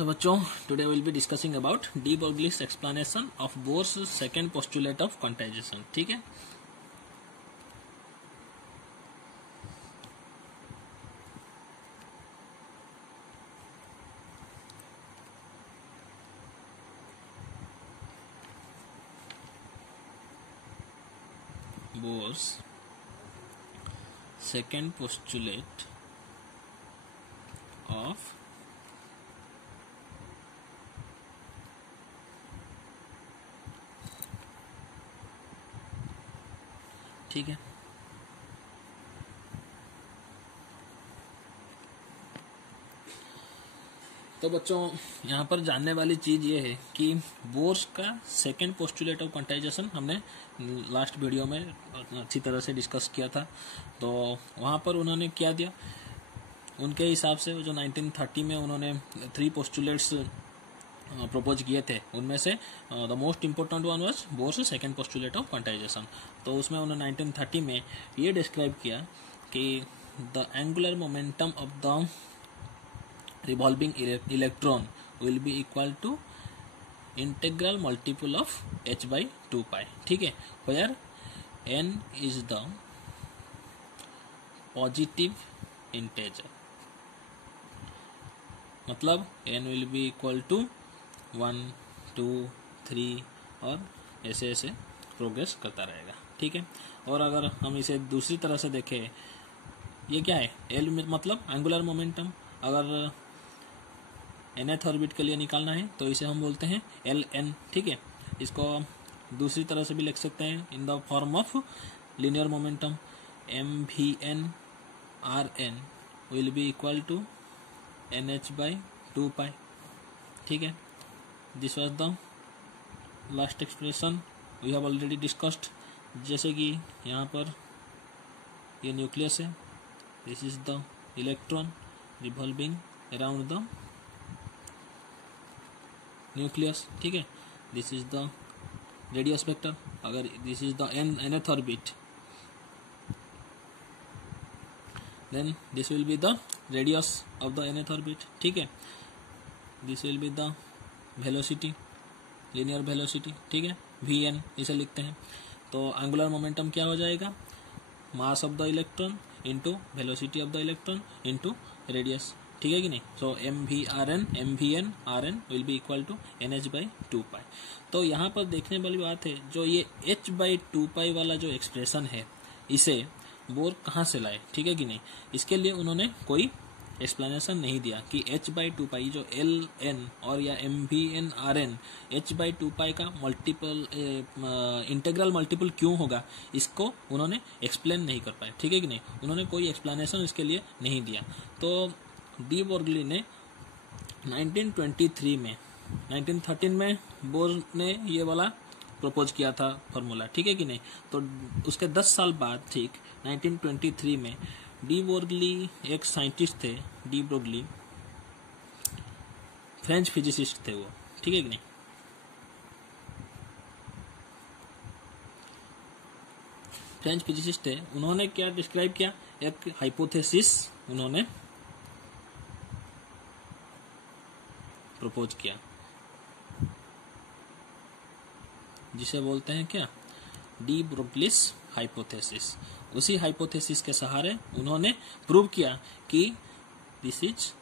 So बच्चों, today we will be discussing about de Broglie's explanation of Bohr's second postulate of quantization. ठीक है. Bohr's second postulate of ठीक है. तो बच्चों, यहाँ पर जानने वाली चीज ये है कि बोर्स का सेकेंड पोस्टुलेट ऑफ क्वांटाइजेशन हमने लास्ट वीडियो में अच्छी तरह से डिस्कस किया था. तो वहाँ पर उन्होंने क्या दिया, उनके हिसाब से जो 1930 में उन्होंने 3 पोस्टुलेट्स प्रपोज किए थे, उनमें से the most important one was Bohr's second postulate of quantization. तो उसमें उन्होंने 1930 में ये डिस्क्राइब किया कि the angular momentum of the revolving electron will be equal to integral multiple of h by 2 pi. ठीक है, where n is the positive integer. मतलब n will be equal to 1, 2, 3 और ऐसे ऐसे प्रोग्रेस करता रहेगा. ठीक है. और अगर हम इसे दूसरी तरह से देखें, ये क्या है, l मतलब एंगुलर मोमेंटम. अगर nth ऑर्बिट के लिए निकालना है तो इसे हम बोलते हैं ln. ठीक है. इसको दूसरी तरह से भी लिख सकते हैं in the form of linear momentum. mvn rn will be equal to nh by 2 pi. ठीक है. This was the last expression we have already discussed. जैसे कि यहाँ पर ये न्यूक्लियस है, this is the electron revolving around the nucleus. ठीक है. This is the radius vector. अगर this is the nth orbit, then this will be the radius of the nth orbit. ठीक है. This will be the velocity, linear velocity. ठीक है. vn इसे लिखते हैं. तो एंगुलर मोमेंटम क्या हो जाएगा, mass of the electron into velocity of the electron into radius. ठीक है कि नहीं. So mvn rn will be equal to nh by 2 pi. तो यहाँ पर देखने वाली बात है, जो ये h by 2 pi वाला जो एक्सप्रेशन है, इसे बोर कहाँ से लाए. ठीक है कि नहीं. इसके लिए उन्होंने कोई एक्सप्लेनेशन नहीं दिया कि h by 2 pi जो ln और या mvn rn h by 2 pi का मल्टीपल इंटीग्रल मल्टीपल क्यों होगा, इसको उन्होंने एक्सप्लेन नहीं कर पाए. ठीक है कि नहीं. उन्होंने कोई एक्सप्लेनेशन इसके लिए नहीं दिया. तो डी बोर्गली ने 1923 में 1913 में बोर ने ये वाला प्रपोज किया था फॉर्मूला. ठीक है कि नहीं. तो उसके 10 साल बाद, ठीक 1923 में, डी बोर्गली एक साइंटिस्ट थे. डी बोर्गली फ्रेंच फिजिसिस्ट थे वो. ठीक है कि नहीं. फ्रेंच फिजिसिस्ट थे. उन्होंने क्या डिस्क्राइब किया, एक हाइपोथेसिस उन्होंने प्रपोज किया, जिसे बोलते हैं क्या, डी ब्रोग्लीस हाइपोथेसिस. उसी हाइपोथेसिस के सहारे उन्होंने प्रूव किया कि this is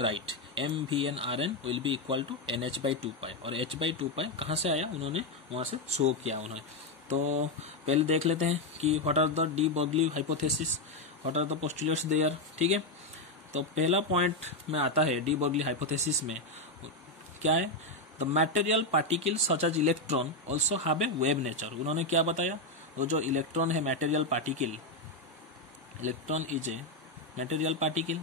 right, mvn rn will be equal to nh by 2 pi. और h by 2 pi कहाँ से आया, उन्होंने वहां से शो किया उन्होंने. तो पहले देख लेते हैं कि what are the de Broglie hypothesis, what are the postulates there. ठीक है. तो पहला पॉइंट में आता है डी ब्रोग्ली हाइपोथेसिस में, क्या है, the material particle such as electron also have a wave nature. उन्होंने क्या बताया, वो जो इलेक्ट्रॉन है, material particle, electron is a material particle,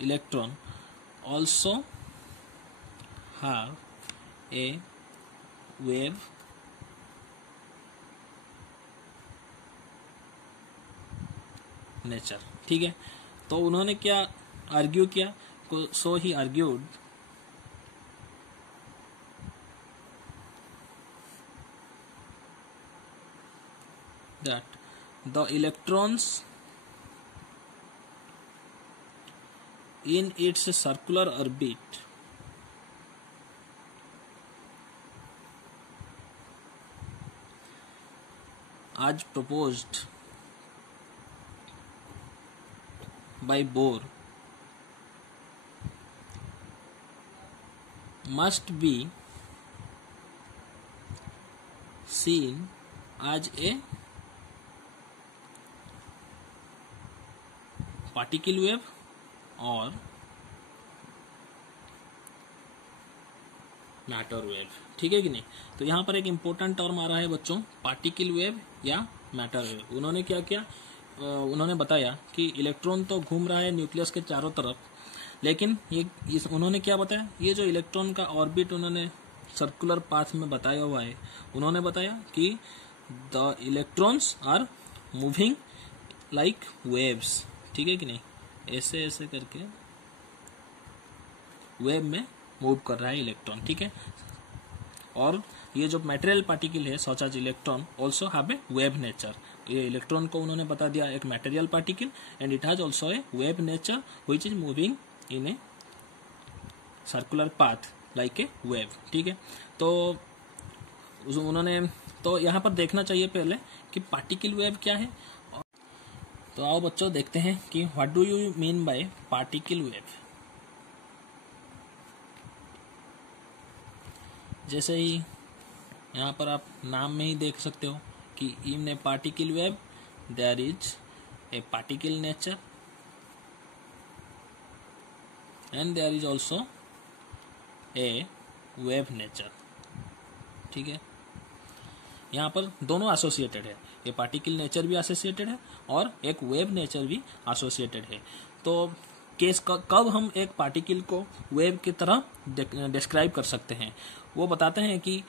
electron also have a wave nature. ठीक है. तो उन्होंने क्या आर्ग्यू किया, so he argued that the electrons in its circular orbit as proposed by Bohr must be seen as a particle wave और matter wave, ठीक है कि नहीं। तो यहाँ पर एक इम्पोर्टेंट टर्म आ रहा है बच्चों, पार्टिकल वेव या मैटर वेव। उन्होंने क्या किया, उन्होंने बताया कि इलेक्ट्रॉन तो घूम रहा है न्यूक्लियस के चारों तरफ, लेकिन उन्होंने क्या बताया, ये जो इलेक्ट्रॉन का ऑर्बिट उन्होंने सर्कुलर पाथ में बताया हुआ है, उन्होंने बताया कि the electrons are moving like waves, ठीक है कि नहीं, ऐसे ऐसे करके वेव में मूव कर रहा है इलेक्ट्रॉन, ठीक है। और ये जो मटेरियल पार्टिकल है such as electron also have a wave nature. ये इलेक्ट्रॉन को उन्होंने बता दिया एक material particle and it has also a wave nature which is moving in a circular path like a wave, ठीक है। तो उन्होंने तो यहाँ पर देखना चाहिए पहले कि पार्टिकल वेव क्या है। तो आओ बच्चों देखते हैं कि what do you mean bye particle wave. जैसे ही यहाँ पर आप नाम में ही देख सकते हो कि in a particle wave there is a particle nature and there is also a wave nature, ठीक है। यहाँ पर दोनों एसोसिएटेड है, ये पार्टिकल नेचर भी एसोसिएटेड है और एक वेव नेचर भी एसोसिएटेड है। तो केस कब हम एक पार्टिकल को वेव की तरह डिस्क्राइब कर सकते हैं, वो बताते हैं कि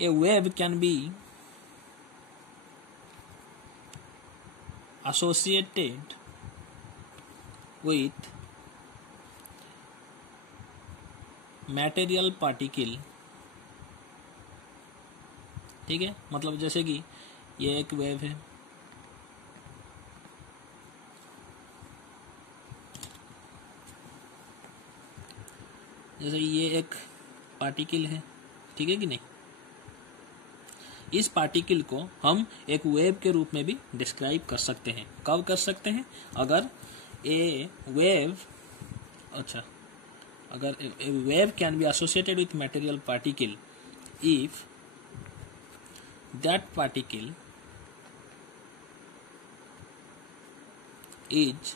a wave can be associated with material particle, ठीक है। मतलब जैसे कि ये एक वेव है, जैसे ये एक पार्टिकल है, ठीक है कि नहीं। इस पार्टिकल को हम एक वेव के रूप में भी डिस्क्राइब कर सकते हैं। कब कर सकते हैं, अगर ए वेव अगर a wave can be associated with material particle if that particle is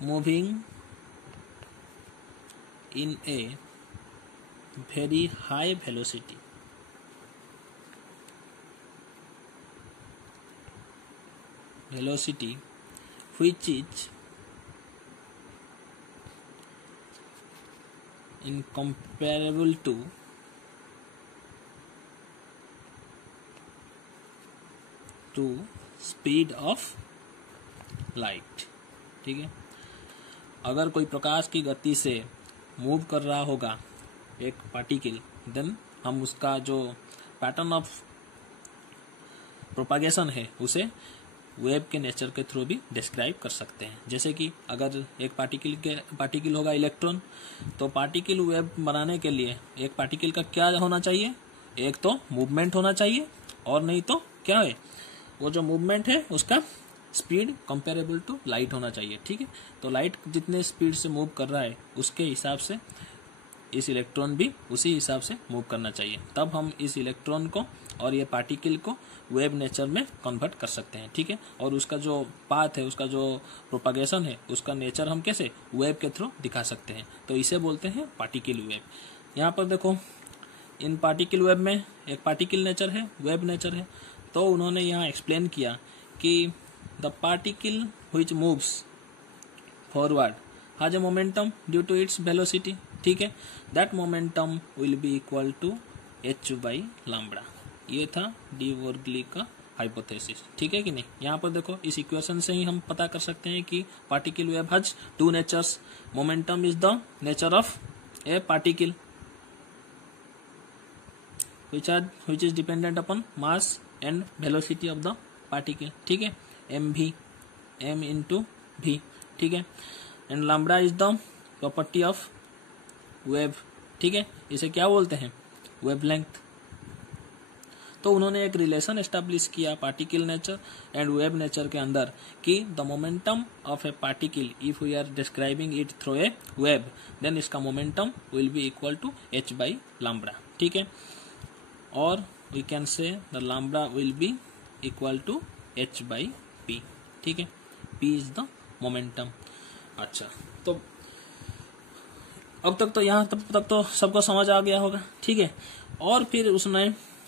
moving in a very high velocity which is incomparable to speed of light, ठीक है। अगर कोई प्रकाश की गति से मूव कर रहा होगा एक पार्टिकल, देन हम उसका जो पैटर्न ऑफ प्रोपागेशन है उसे वेव के नेचर के थ्रू भी डिस्क्राइब कर सकते हैं। जैसे कि अगर एक पार्टिकल होगा इलेक्ट्रॉन, तो पार्टिकल वेव बनाने के लिए एक पार्टिकल का क्या होना चाहिए, एक तो मूवमेंट होना चाहिए और नहीं तो क्या है, वो जो मूवमेंट है उसका स्पीड कंपेरेबल टू लाइट होना चाहिए, ठीक है। तो लाइट जितने स्पीड से मूव कर रहा है उसके हिसाब से इस इलेक्ट्रॉन भी उसी हिसाब से मूव करना चाहिए, तब हम इस इलेक्ट्रॉन को और ये पार्टिकल को वेव नेचर में कन्वर्ट कर सकते हैं, ठीक है। और उसका जो पाथ है, उसका जो प्रोपागेशन है, उसका नेचर हम कैसे वेव के थ्रू दिखा सकते हैं, तो इसे बोलते हैं पार्टिकल वेव। यहाँ पर देखो इन पार्टिकल वेव में एक पार्टिकल नेचर है, वेव नेचर है। तो उन्होंने यहाँ एक्सप्लेन किया कि the particle which moves forward has a momentum due to its velocity, ठीक है। That momentum will be equal to h/λ। ये था डी ब्रोगली का हाइपोथेसिस, ठीक है कि नहीं। यहाँ पर देखो इस इक्वेशन से ही हम पता कर सकते हैं कि particle wave has two natures. Momentum is the nature of a particle which is dependent upon mass and velocity of the particle, ठीक है, m into v, ठीक है। And lambda is the property of wave, ठीक है, इसे क्या बोलते हैं, वेवलेंथ। तो उन्होंने एक रिलेशन एस्टैब्लिश किया particle nature and wave nature के अंदर कि the momentum of a particle if we are describing it through a wave then इसका momentum will be equal to h by lambda, ठीक है, और we can say the lambda will be equal to h by p, ठीक है, p is the momentum. अच्छा, तो अब तक तो यहाँ तक तो सबको समझ आ गया होगा, ठीक है। और फिर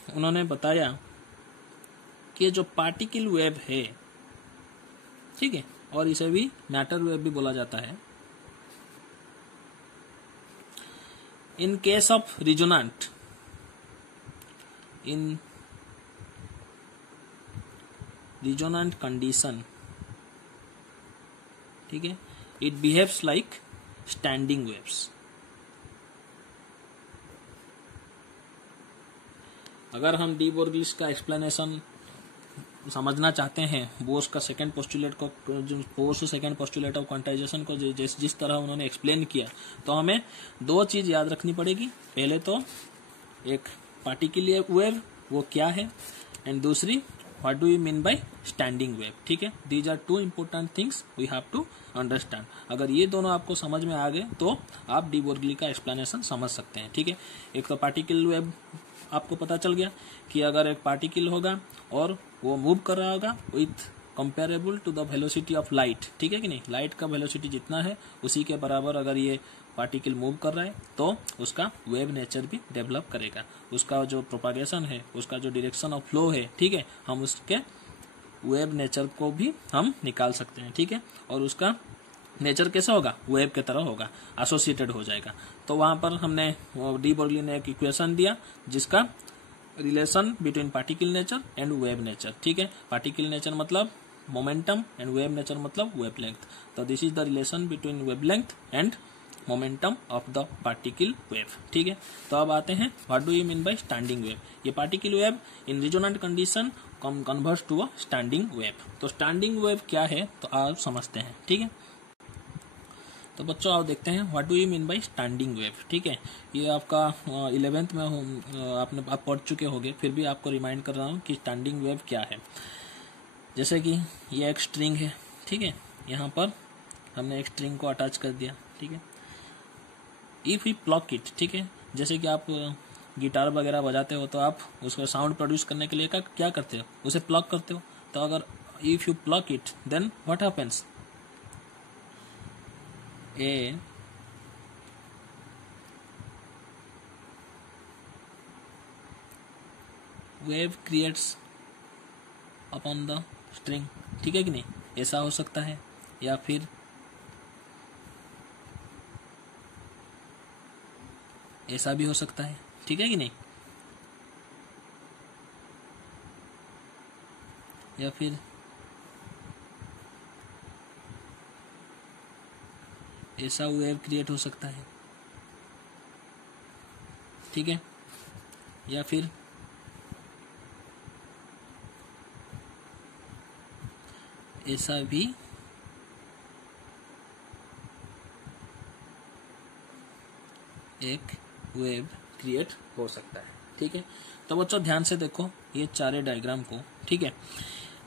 उन्होंने बताया कि जो पार्टिकल वेव है, ठीक है, और इसे भी मैटर वेव भी बोला जाता है, in case of resonant, in resonant condition, ठीक है, it behaves like standing waves. अगर हम डी बोर्गलिस का एक्सप्लेनेशन समझना चाहते हैं, बोर्स का सेकंड पोस्टुलेट को, जो Bohr's second postulate of quantization को जिस तरह उन्होंने एक्सप्लेन किया, तो हमें दो चीज याद रखनी पड़ेगी। पहले तो एक पार्टिकल वेव वो क्या है, एंड दूसरी what do you mean by standing wave, ठीक है। These are two important things we have to understand. अगर ये दोनों आपको समझ में आ गए तो आप डी बोर्गली का एक्सप्लेनेशन समझ सकते हैं, ठीक है। एक तो पार्टिकल वेव आपको पता चल गया कि अगर एक पार्टिकल होगा और वो मूव कर रहा होगा with comparable to the velocity of light, ठीक है कि नहीं, लाइट का वेलोसिटी जितना है उसी के बराबर अगर ये पार्टिकल मूव कर रहा है तो उसका वेव नेचर भी डेवलप करेगा, उसका जो प्रोपागेशन है, उसका जो डायरेक्शन ऑफ फ्लो है, ठीक है, हम उसके वेव नेचर को भी हम निकाल सकते हैं, ठीक है, और उसका नेचर कैसा होगा, वेव के तरह होगा, एसोसिएटेड हो जाएगा। तो वहां पर हमने डी बोर्गली ने एक इक्वेशन दिया जिसका relation between particle nature and wave nature, ठीक है। पार्टिकल नेचर मतलब मोमेंटम एंड वेव नेचर मतलब वेवलेंथ। तो this is the relation between wavelength and momentum of the particle wave, ठीक है। तो अब आते हैं what do you mean by standing wave. ये particle wave in resonant condition converts to a standing wave. तो स्टैंडिंग वेव क्या है तो आप समझते हैं, ठीक है। तो बच्चों आप देखते हैं what do you mean by standing wave, ठीक है। ये आपका 11th में आप पढ़ चुके होंगे, फिर भी आपको रिमाइंड कर रहा हूँ कि स्टैंडिंग वेव क्या है। जैसे कि ये एक स्ट्रिंग है, ठीक है, यहाँ पर हमने एक स्ट्रिंग को अटैच कर दिया, ठीक है। इफ यू प्लक इट, ठीक है, जैसे कि आप गिटार वगैरह बजाते हो तो आप उसका साउंड प्रोड्यूस करने के लिए क्या करते हो, उसे प्लग करते हो। तो अगर if you plug it then what happens, a wave creates upon the string, ठीक है कि नहीं, ऐसा हो सकता है, या फिर ऐसा भी हो सकता है, ठीक है कि नहीं, या फिर ऐसा वेव क्रिएट हो सकता है, ठीक है, या फिर ऐसा भी एक वेव क्रिएट हो सकता है, ठीक है। तो बच्चों ध्यान से देखो ये चारे डायग्राम को, ठीक है।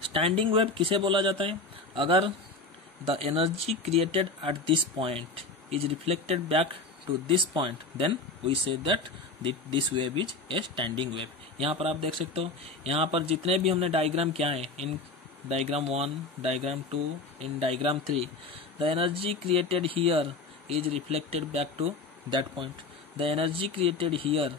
स्टैंडिंग वेव किसे बोला जाता है, अगर the energy created at this point is reflected back to this point then we say that this wave is a standing wave। यहाँ पर आप देख सकते हो, यहाँ पर जितने भी हमने डायग्राम किया है, in diagram 1, diagram 2, in diagram 3, the energy created here is reflected back to that point, the energy created here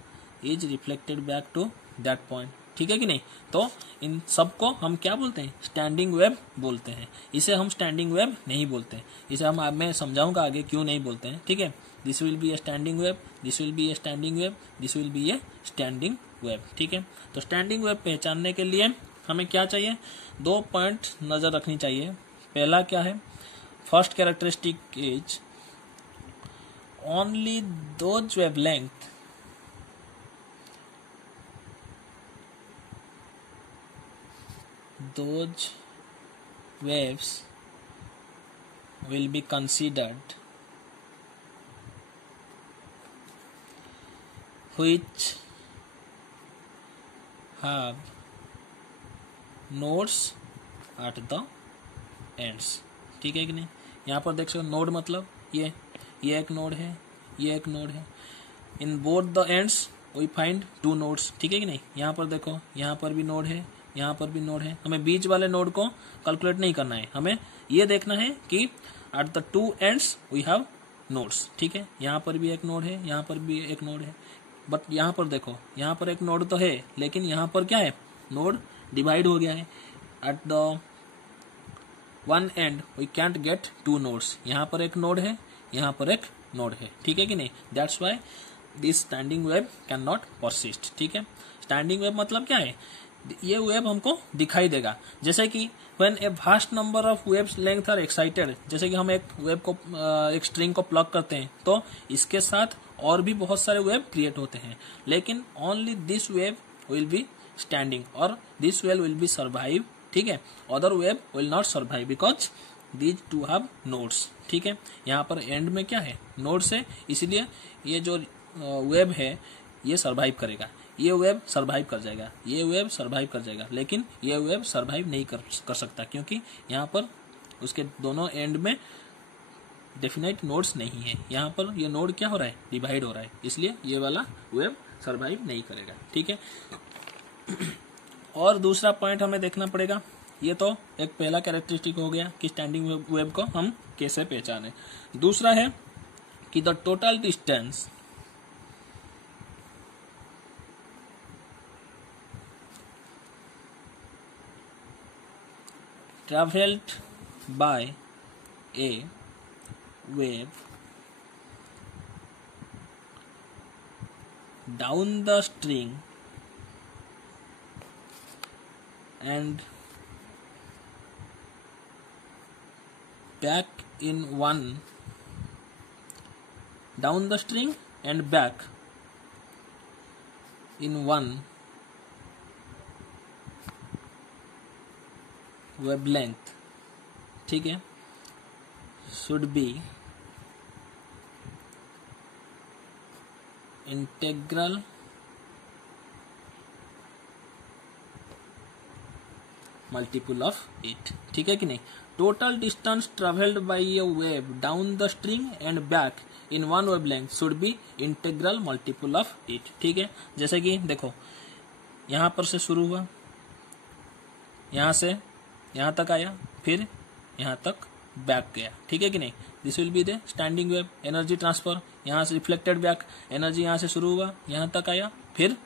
is reflected back to that point, ठीक है कि नहीं। तो इन सबको हम क्या बोलते हैं, स्टैंडिंग वेव बोलते हैं। इसे हम स्टैंडिंग वेव नहीं बोलते हैं, इसे हम मैं समझाऊंगा आगे क्यों नहीं बोलते हैं, ठीक है। This will B A standing wave, this will B A standing wave, this will B A standing wave, ठीक है। तो स्टैंडिंग वेव पहचानने के लिए हमें क्या चाहिए, 2 पॉइंट नजर रखनी चाहिए। पहला क्या है, first characteristic is only those wavelength those waves will be considered which have nodes at the ends। ठीक है कि नहीं? यहाँ पर देख सकते नोड मतलब ये एक नोड है, ये एक नोड है। In both the ends we find two nodes. ठीक है कि नहीं? यहाँ पर देखो, यहाँ पर भी नोड है, यहाँ पर भी नोड है। हमें बीच वाले नोड को कैलकुलेट नहीं करना है, हमें ये देखना है कि at the two ends we have nodes. ठीक है, यहाँ पर भी एक नोड है, यहाँ पर भी एक नोड है। बट यहाँ पर देखो, यहाँ पर एक नोड तो है, लेकिन यहाँ पर क्या है, नोड डिवाइड हो गया है। At the one end we can't get two nodes. यहाँ पर एक नोड है, यहाँ पर एक नोड है। ठीक है कि नहीं? That's why this standing wave can not persist. ठीक है, स्टैंडिंग वेव मतलब क्या है, ये वेव हमको दिखाई देगा। जैसे कि when a vast number of waves length are excited, जैसे कि हम एक वेव को एक स्ट्रिंग को प्लग करते हैं तो इसके साथ और भी बहुत सारे वेव क्रिएट होते हैं, लेकिन only this wave will be standing और this wave will be survive. ठीक है, other wave will not survive because these two have nodes. ठीक है, यहाँ पर एंड में क्या है, नोड्स है, इसलिए ये जो वेव है ये सर्वाइव करेगा, ये वेव सर्वाइव कर जाएगा, ये वेव सर्वाइव कर जाएगा, लेकिन ये वेव सर्वाइव नहीं कर सकता क्योंकि यहाँ पर उसके दोनों एंड में डेफिनेट नोड्स नहीं है। यहाँ पर ये नोड क्या हो रहा है, डिवाइड हो रहा है, इसलिए ये वाला वेव सर्वाइव नहीं करेगा। ठीक है, और दूसरा पॉइंट हमें देखना पड़ेगा। ये तो एक पहला कैरेक्टरिस्टिक हो गया कि स्टैंडिंग वेव को हम कैसे पहचाने। दूसरा है कि the total distance traveled by a wave down the string and back in one, down the string and back in one wavelength, ठीक है, should be integral multiple of it। ठीक है कि नहीं? Total distance travelled bye A wave down the string and back in one wavelength should be integral multiple of it. ठीक है, जैसे कि देखो यहां पर से शुरू हुआ, यहां से यहां तक आया, फिर यहां तक बैक गया। ठीक है कि नहीं? This will be the standing wave energy transfer. यहां से रिफ्लेक्टेड बैक, एनर्जी यहां से शुरू हुआ, यहां तक आया, फिर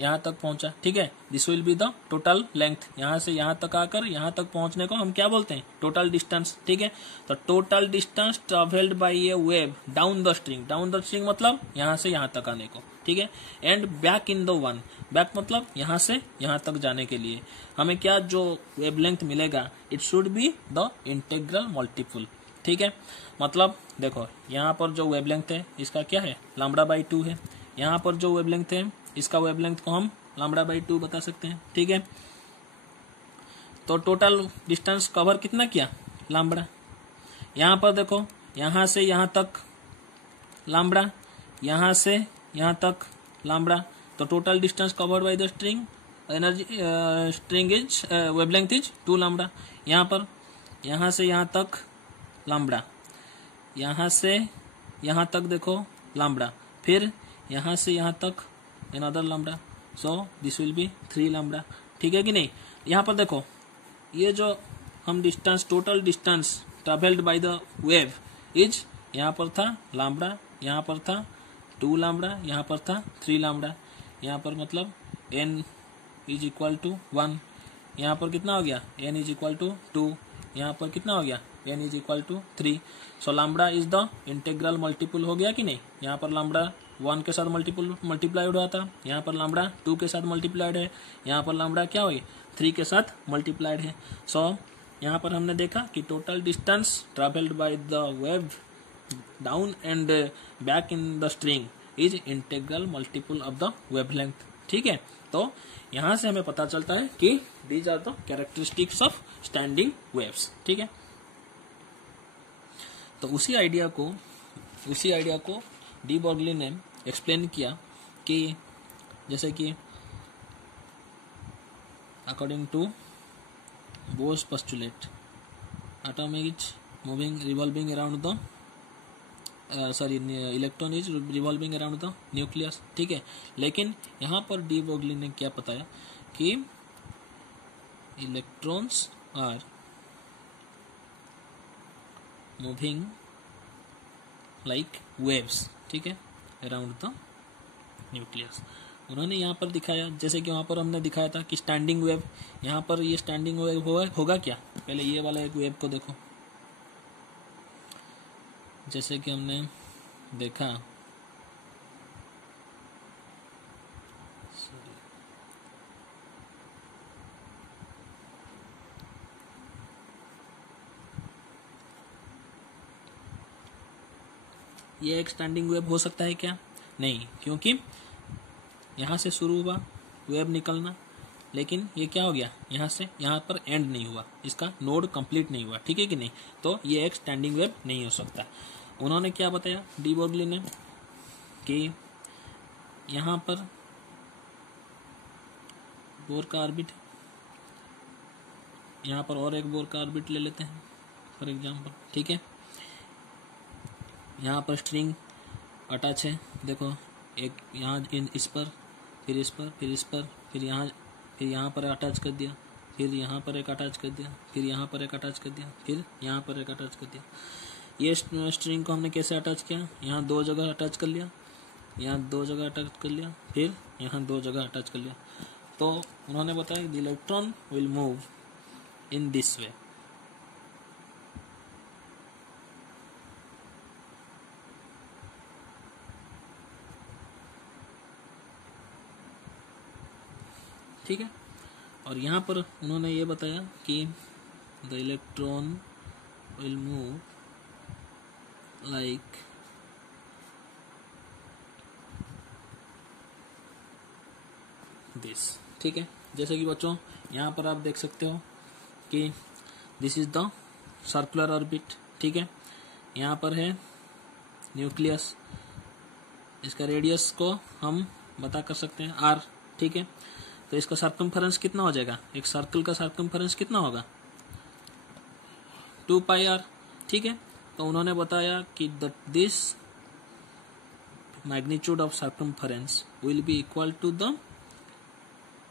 यहां तक पहुंचा। ठीक है, this will be the total length. यहां से यहां तक आकर यहां तक पहुंचने को हम क्या बोलते हैं, टोटल डिस्टेंस। ठीक है, तो total distance travelled bye A wave down the string, down the string मतलब यहां से यहां तक आने को। ठीक है, and back in the one, back मतलब यहां से यहां तक जाने के लिए हमें क्या जो वेवलेंथ मिलेगा, it should be the integral multiple. ठीक है, मतलब देखो यहाँ पर जो वेवलेंथ है इसका क्या है, λ/2 है। यहाँ पर जो वेवलेंथ है इसका वेवलेंथ को हम λ/2 बता सकते हैं। ठीक है, तो टोटल डिस्टेंस कवर कितना किया, λ। यहाँ पर देखो यहाँ से यहाँ तक λ, यहाँ से यहाँ तक λ, तो total distance covered by the string energy string is wavelength is 2λ। यहाँ पर यहाँ से यहाँ तक λ, यहाँ से यहाँ तक देखो λ, फिर यहाँ से यहाँ तक another λ, so this will be 3λ। ठीक है कि नहीं? यहाँ पर देखो ये जो हम distance, total distance travelled by the wave is, यहाँ पर था λ, यहाँ पर था 2λ, यहाँ पर था 3λ, यहाँ पर मतलब n इज इक्वल टू 1, यहाँ पर कितना हो गया, n इज इक्वल टू 2, यहाँ पर कितना हो गया, n is equal to 3। So λ is the integral multiple हो गया कि नहीं? यहाँ पर λ 1 के साथ मल्टीप्लाइड हुआ था, यहाँ पर λ 2 के साथ मल्टीप्लाइड है, यहाँ पर λ क्या हुई, 3 के साथ मल्टीप्लाइड है। सो यहाँ पर हमने देखा कि total distance travelled by the wave down and back in the string is integral multiple of the wavelength. ठीक है, तो यहाँ से हमें पता चलता है कि these are the characteristics of standing waves. ठीक है, तो उसी आइडिया को डी बर्गली ने एक्सप्लेन किया कि जैसे कि according to Bohr's postulate atom is moving revolving around the electron is revolving around the nucleus, ठीक है। लेकिन यहाँ पर डी ब्रोगली ने क्या बताया कि electrons are moving like waves, ठीक है, अराउंड द न्यूक्लियस। उन्होंने यहाँ पर दिखाया, जैसे कि वहाँ पर हमने दिखाया था कि स्टैंडिंग वेव, यहाँ पर ये स्टैंडिंग वेव होगा क्या। पहले ये वाला एक वेव को देखो, जैसे कि हमने देखा ये एक स्टैंडिंग वेव हो सकता है क्या, नहीं, क्योंकि यहाँ से शुरू हुआ वेव निकलना, लेकिन ये क्या हो गया, यहाँ से यहाँ पर एंड नहीं हुआ, इसका नोड कंप्लीट नहीं हुआ, ठीक है कि नहीं। तो ये एक स्टैंडिंग वेव नहीं हो सकता। उन्होंने क्या बताया डी ब्रोगली ने कि यहाँ पर बोर का ऑर्बिट, यहाँ पर और एक बोर का ऑर्बिट ले लेते हैं फॉर एग्जांपल, ठीक है। यहाँ पर स्ट्रिंग अटैच है, देखो एक यहाँ इस पर, फिर इस पर, फिर इस पर, फिर यहाँ पर अटैच कर दिया, फिर यहाँ पर एक अटैच कर दिया, फिर यहाँ पर एक अटैच कर दिया, फिर यहाँ पर एक अटैच कर दिया। ये स्ट्रिंग को हमने कैसे अटैच किया, यहाँ 2 जगह अटैच कर लिया, यहाँ 2 जगह अटैच कर लिया, फिर यहाँ 2 जगह अटैच कर लिया। तो उन्होंने बताया the electron will move in this way. ठीक है, और यहाँ पर उन्होंने ये बताया कि the electron will move like this, ठीक है। जैसे कि बच्चों यहाँ पर आप देख सकते हो कि this is the circular orbit, ठीक है। यहाँ पर है न्यूक्लियस, इसका रेडियस को हम बता कर सकते हैं r, ठीक है। तो इसका सर्कमफेरेंस कितना हो जाएगा, एक सर्कल का सर्कमफेरेंस कितना होगा, 2 पाई r, ठीक है। तो उन्होंने बताया कि this magnitude of circumference will be equal to the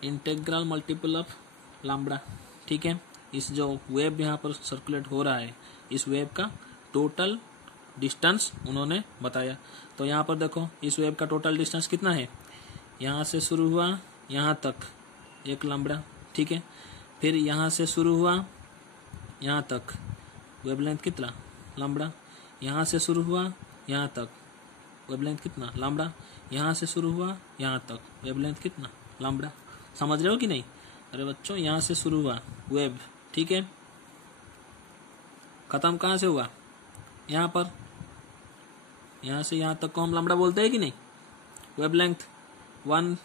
integral multiple of lambda, ठीक है। इस जो वेव यहाँ पर सर्कुलेट हो रहा है, इस वेव का टोटल डिस्टेंस उन्होंने बताया। तो यहाँ पर देखो इस वेव का टोटल डिस्टेंस कितना है, यहाँ से शुरू हुआ यहाँ तक 1 लैम्ब्डा, ठीक है। फिर यहाँ से शुरू हुआ यहाँ तक वेवलेंथ कितना, लैम्ब्डा। यहाँ से शुरू हुआ यहाँ तक वेवलेंथ कितना, लैम्ब्डा। यहाँ से शुरू हुआ यहाँ तक वेवलेंथ कितना, लैम्ब्डा। समझ रहे हो कि नहीं। अरे बच्चों यहाँ से शुरू हुआ वेव, ठीक है, खत्म कहाँ से हुआ, यहाँ पर, यहाँ से यहाँ तक को हम लैम्ब्डा बोलते हैं कि नहीं। Wavelength 1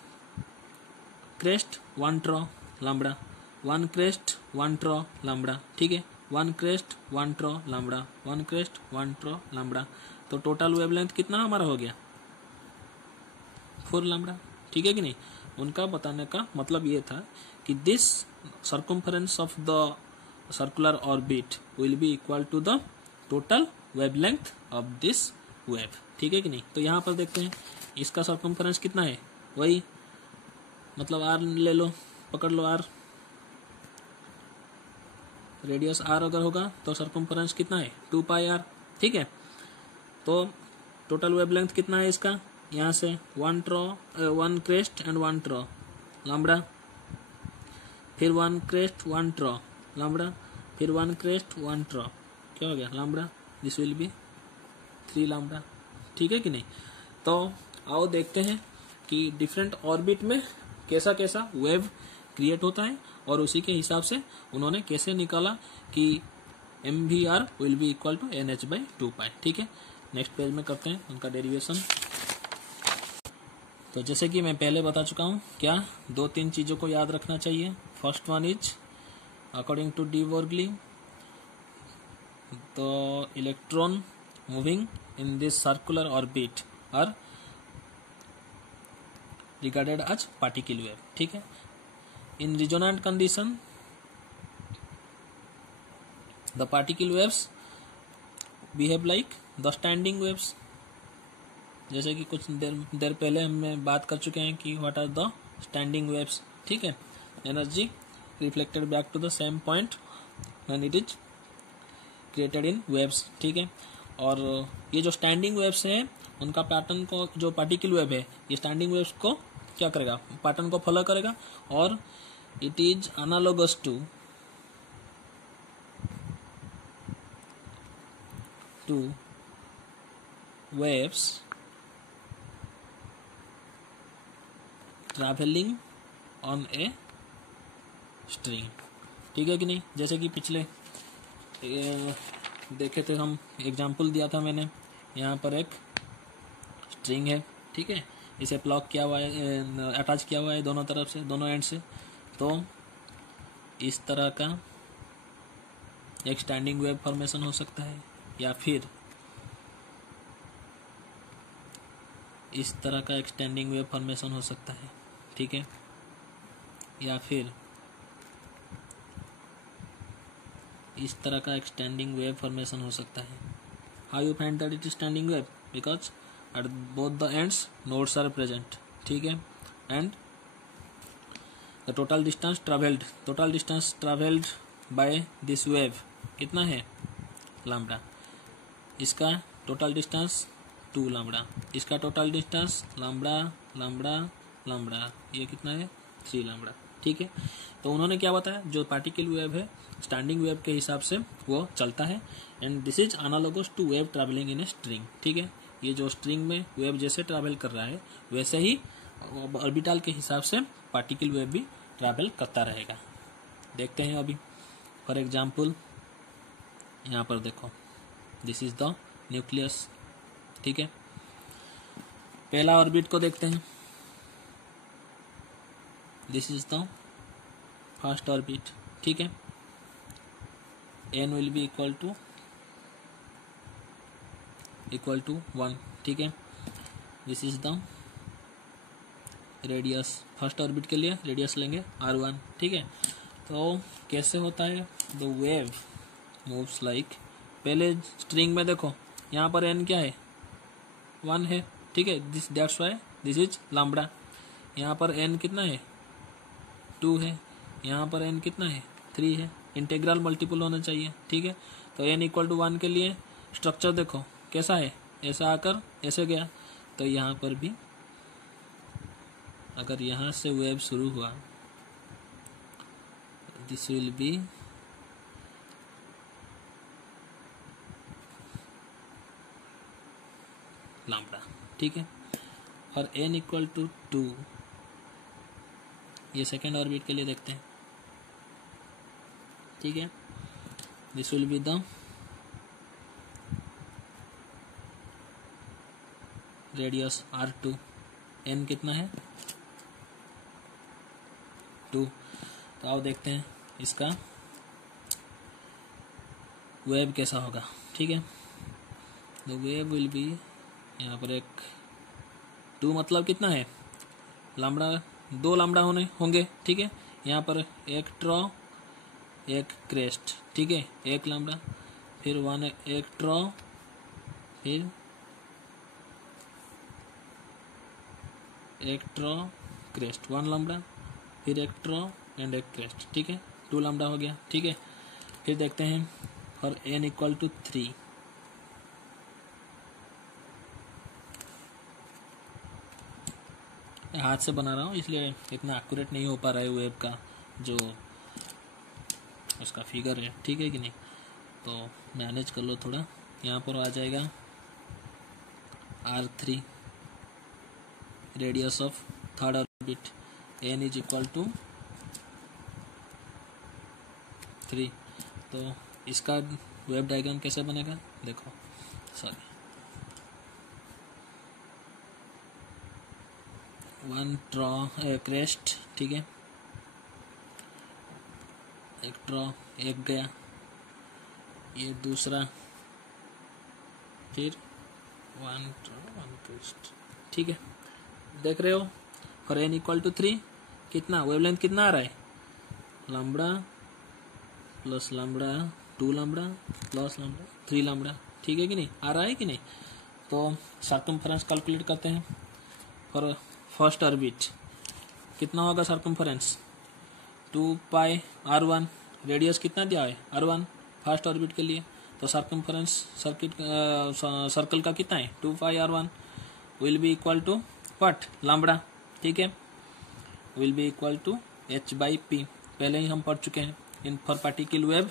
crest 1 ट्रॉ lambda, 1 crest 1 ट्रॉ lambda, ठीक है। 1 क्रेस्ट 1 ट्रॉ लैम्ब्डा, 1 क्रेस्ट 1 ट्रॉ लैम्ब्डा। तो टोटल वेवलेंथ कितना हमारा हो गया, 4 लैम्ब्डा, ठीक है कि नहीं। उनका बताने का मतलब ये था कि this circumference of the circular orbit will be equal to the total wavelength of this wave, ठीक है कि नहीं। तो यहाँ पर देखते हैं इसका सर्कमफेरेंस कितना है, वही मतलब r ले लो, पकड़ लो r, रेडियस r अगर होगा तो सर्कमफेरेंस कितना है 2 पाई r, ठीक है। तो टोटल वेवलेंथ कितना है इसका, यहाँ से 1 क्रेस्ट एंड 1 ट्रॉ लैम्ब्डा, फिर 1 क्रेस्ट 1 ट्रॉ लैम्ब्डा, फिर 1 क्रेस्ट 1 ट्रॉ, क्या हो गया lambda. This will B 3 lambda, ठीक है कि नहीं। तो आओ देखते हैं कि डिफरेंट ऑर्बिट में कैसा कैसा वेव क्रिएट होता है, और उसी के हिसाब से उन्होंने कैसे निकाला कि MVR will be equal to NH/2 pi, ठीक है। नेक्स्ट पेज में करते हैं उनका डेरिवेशन। तो जैसे कि मैं पहले बता चुका हूँ, क्या 2-3 चीज़ों को याद रखना चाहिए। First one is according to de Broglie the electron moving in this circular orbit are regarded as particle wave, ठीक है। In resonant condition the particle waves behave like the standing waves. जैसे कि कुछ देर पहले हम बात कर चुके हैं कि what are the standing waves, ठीक है। Energy reflected back to the same point when it is created in waves, ठीक है। और ये जो स्टैंडिंग वेव्स है उनका पैटर्न को, जो पार्टिकल वेव है ये स्टैंडिंग वेव्स को क्या करेगा, पैटर्न को फॉलो करेगा, और it is analogous to waves traveling on a string, ठीक है कि नहीं। जैसे कि पिछले देखे थे हम, एग्जाम्पल दिया था मैंने, यहाँ पर एक स्ट्रिंग है, ठीक है, इसे प्लग किया हुआ है, अटैच किया हुआ है दोनों तरफ से, दोनों एंड से। तो इस तरह का एक स्टैंडिंग वेव फॉर्मेशन हो सकता है, या फिर इस तरह का एक स्टैंडिंग वेव फॉर्मेशन हो सकता है, ठीक है, या फिर इस तरह का एक स्टैंडिंग वेव फॉर्मेशन हो सकता है। How you find that it is standing wave? Because at both the ends nodes are present, ठीक है, and the total distance travelled by this wave कितना है, लैम्बडा। इसका टोटल डिस्टेंस 2 लैम्बडा, इसका total distance lambda lambda lambda, ये कितना है 3 lambda, ठीक है। तो उन्होंने क्या बताया, जो पार्टिकल वेव है स्टैंडिंग वेव के हिसाब से वो चलता है, and this is analogous to wave travelling in a string, ठीक है। ये जो स्ट्रिंग में वेव जैसे ट्रैवल कर रहा है वैसे ही ऑर्बिटल के हिसाब से पार्टिकल वेव भी ट्रैवल करता रहेगा। देखते हैं अभी फॉर एग्जाम्पल, यहाँ पर देखो, दिस इज द न्यूक्लियस, ठीक है। पहला ऑर्बिट को देखते हैं, this is the first orbit, ठीक है। n will be equal to 1, ठीक है। This is the radius, first orbit के लिए रेडियस लेंगे r1, ठीक है। तो कैसे होता है, द वेव मूव्स लाइक, पहले स्ट्रिंग में देखो यहाँ पर n क्या है, 1 है, ठीक है, that's why this is lambda. यहाँ पर n कितना है, 2 है, यहाँ पर n कितना है, 3 है, इंटीग्रल मल्टीपल होना चाहिए, ठीक है। तो n इक्वल टू 1 के लिए स्ट्रक्चर देखो कैसा है, ऐसा आकर ऐसे गया, तो यहाँ पर भी अगर यहाँ से वेव शुरू हुआ, दिस विल बी लैम्बडा, ठीक है। और n इक्वल टू 2, ये सेकेंड ऑर्बिट के लिए देखते हैं, ठीक है। This will be the radius r2, n कितना है 2। तो आओ देखते हैं इसका वेव कैसा होगा, ठीक है। द वेव विल बी, यहाँ पर एक 2 मतलब कितना है, लैम्बडा, 2 लैम्बडा होंगे, ठीक है। यहाँ पर एक ट्रॉ एक क्रेस्ट, ठीक है, 1 लैम्बडा, फिर 1 एक ट्रॉ, फिर एक ट्रॉ क्रेस्ट, 1 लैम्बडा, फिर एक ट्रॉ एंड एक क्रेस्ट, ठीक है, 2 लैम्बडा हो गया, ठीक है। फिर देखते हैं और n इक्वल टू 3, हाथ से बना रहा हूँ इसलिए इतना एक्यूरेट नहीं हो पा रहा है वेव का जो उसका फिगर है, ठीक है कि नहीं। तो मैनेज कर लो थोड़ा, यहाँ पर आ जाएगा r3, radius of third orbit, n is equal to 3। तो इसका वेव डायग्राम कैसे बनेगा देखो, सॉरी, 1 ट्रॉ क्रेस्ट, ठीक है, एक ट्रॉ एक गया, ये दूसरा, फिर 1 ट्रॉ 1 क्रेस्ट, ठीक है। देख रहे हो फॉर n इक्वल टू 3 कितना वेवलेंथ कितना आ रहा है, lambda plus lambda 2 lambda plus lambda 3 lambda, ठीक है कि नहीं, आ रहा है कि नहीं। तो सर्कमफरेंस कैलकुलेट करते हैं फॉर फर्स्ट ऑर्बिट, कितना होगा सर्कमफरेंस 2 पाई r1, रेडियस कितना दिया है r1 फर्स्ट ऑर्बिट के लिए, तो सर्कमफरेंस सर्कल का कितना है 2 pi r1 will be equal to what lambda, ठीक है, will be equal to h by p, पहले ही हम पढ़ चुके हैं इन फॉर पार्टिकल वेव।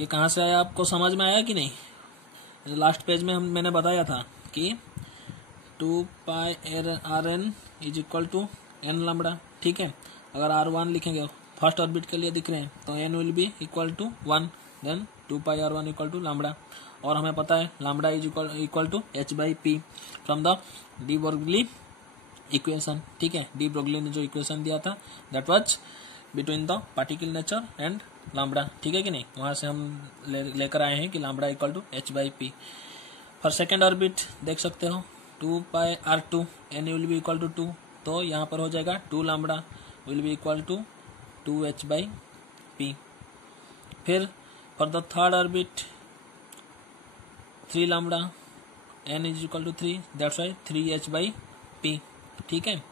ये कहाँ से आया, आपको समझ में आया कि नहीं। लास्ट पेज में मैंने बताया था कि 2 pi rn is equal to n lambda, ठीक है। अगर r1 लिखेंगे फर्स्ट ऑर्बिट के लिए दिख रहे हैं तो n will be equal to 1, then 2 pi r1 equal to lambda, और हमें पता है lambda is equal to h by p from the de Broglie equation, ठीक है। डी ब्रोगली ने जो इक्वेशन दिया था that was between the particle nature and lambda, ठीक है कि नहीं, वहां से हम लेकर आए हैं कि lambda equal to h by p। For second orbit देख सकते हो 2 pi r2 n will be equal to 2, तो यहाँ पर हो जाएगा 2 lambda will be equal to 2h by p। फिर for the third orbit 3 lambda n is equal to 3, that's why 3h by p, ठीक है।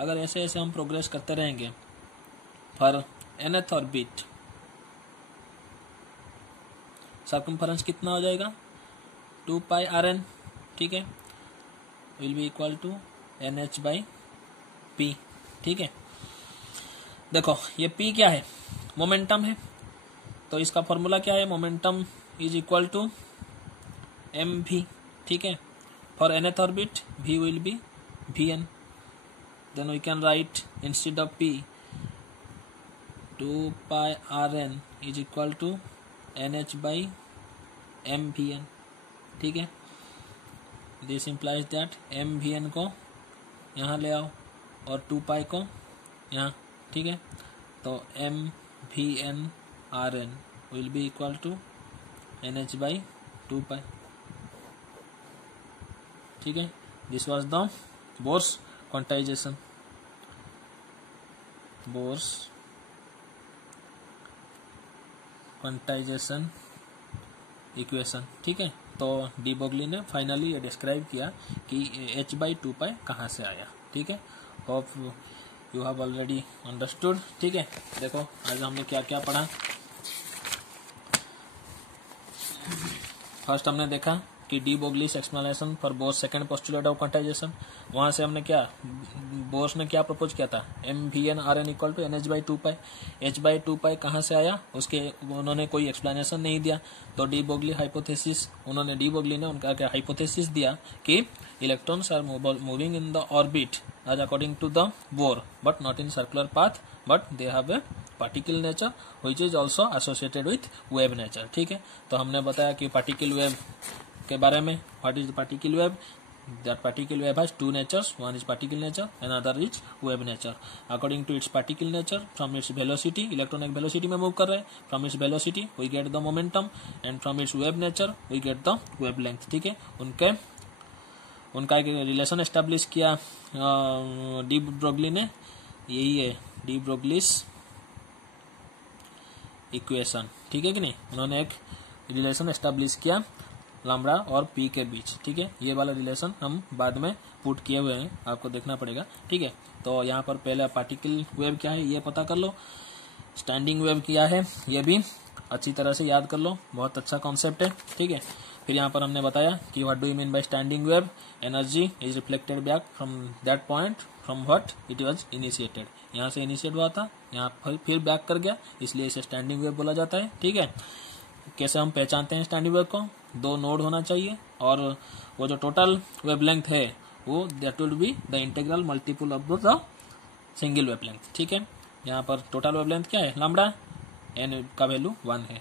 अगर ऐसे ऐसे हम प्रोग्रेस करते रहेंगे फॉर nth ऑर्बिट सर्कमफरेंस कितना हो जाएगा 2 पाई rn, ठीक है, will be equal to nh by p, ठीक है। देखो ये p क्या है, मोमेंटम है, तो इसका फॉर्मूला क्या है, momentum is equal to mv, ठीक है। फॉर nth orbit v will be vn, then we can write instead of p 2 pi rn is equal to nh by mvn, ठीक है। दिस implies that mvn को यहाँ ले आओ और 2 pi को यहाँ, ठीक है, तो mvn rn will be equal to nh by 2 pi, ठीक है। This was the Bohr's quantization, Bohr's quantization equation, ठीक है। तो डी ब्रोगली ने फाइनली ये डिस्क्राइब किया कि h बाई 2 पाई कहाँ से आया, ठीक है। Hope you have already understood, ठीक है। देखो आज हमने क्या क्या पढ़ा। फर्स्ट हमने देखा कि de Broglie's explanation for Bohr's second postulate of quantization, वहां से हमने क्या बोर्स ने क्या प्रपोज किया था mvn rn equal to nh by 2 pi, h by 2 pi कहाँ से आया उसके उन्होंने कोई एक्सप्लेनेशन नहीं दिया, तो de Broglie hypothesis de Broglie ने उनका क्या हाइपोथेसिस दिया कि electrons are moving in the orbit as according to the Bohr but not in circular path, but they have a particle nature which is also associated with wave nature, ठीक है। तो हमने बताया कि पार्टिकल वेव के बारे में, what is particle wave, that particle wave has two natures, one is particle nature, another is wave nature. According to its particle nature, from its velocity, electron एक velocity में move कर रहे हैं, from its velocity we get the momentum and from its wave nature we get the wavelength, ठीक है। उनका एक relation establish किया डी ब्रोगली ने, यही है डी ब्रोगलीस इक्वेशन, ठीक है कि नहीं। उन्होंने एक रिलेशन एस्टेब्लिश किया लैम्बडा और पी के बीच, ठीक है। ये वाला रिलेशन हम बाद में पुट किए हुए हैं, आपको देखना पड़ेगा, ठीक है। तो यहाँ पर पहले पार्टिकल वेव क्या है ये पता कर लो, स्टैंडिंग वेव क्या है ये भी अच्छी तरह से याद कर लो, बहुत अच्छा कॉन्सेप्ट है, ठीक है। फिर यहाँ पर हमने बताया कि what do you mean by standing wave, energy is reflected back from that point from what it was initiated, यहाँ से इनिशिएट हुआ था, यहाँ फिर बैक कर गया, इसलिए इसे स्टैंडिंग वेव बोला जाता है, ठीक है। कैसे हम पहचानते हैं स्टैंडिंग वेव को, दो नोड होना चाहिए और वो जो टोटल वेवलेंथ है वो that will be the integral multiple of the single wavelength, ठीक है। यहाँ पर टोटल वेवलेंथ क्या है लैम्बडा, n का वैल्यू 1 है,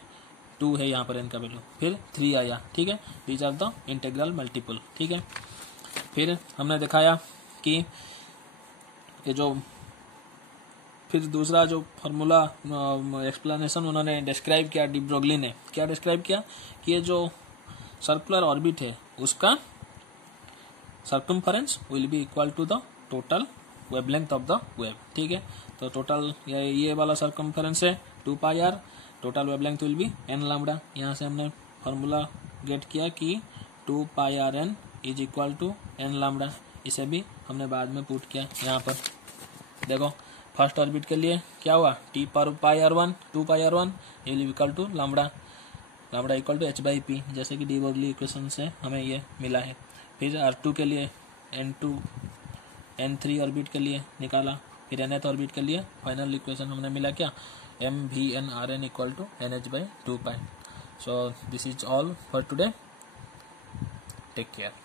2 है यहाँ पर n का वैल्यू, फिर 3 आया, ठीक है। These are the integral multiple, ठीक है। फिर हमने दिखाया कि ये जो फिर दूसरा जो फार्मूला एक्सप्लेनेशन उन्होंने डिस्क्राइब किया डी ब्रोगली ने, क्या डिस्क्राइब किया कि ये जो सर्कुलर ऑर्बिट है उसका circumference will be equal to the total wavelength of the wave. ठीक है, तो टोटल ये वाला सर्कमफरेंस है 2 pi r, total wavelength will be n lambda. यहाँ से हमने फॉर्मूला गेट किया कि 2 pi r n is equal to n lambda. इसे भी हमने बाद में पुट किया। यहाँ पर देखो फर्स्ट ऑर्बिट के लिए क्या हुआ, टी पर pi r one 2 pi r one will equal to lambda, lambda equal to h by p, जैसे कि डी बर्नौली इक्वेशन से हमें ये मिला है। फिर R2 के लिए N2 N3 ऑर्बिट के लिए निकाला, फिर nth ऑर्बिट के लिए फाइनल इक्वेशन हमने मिला क्या, MVNRN equal to NH/2 pi. So this is all for today, take care.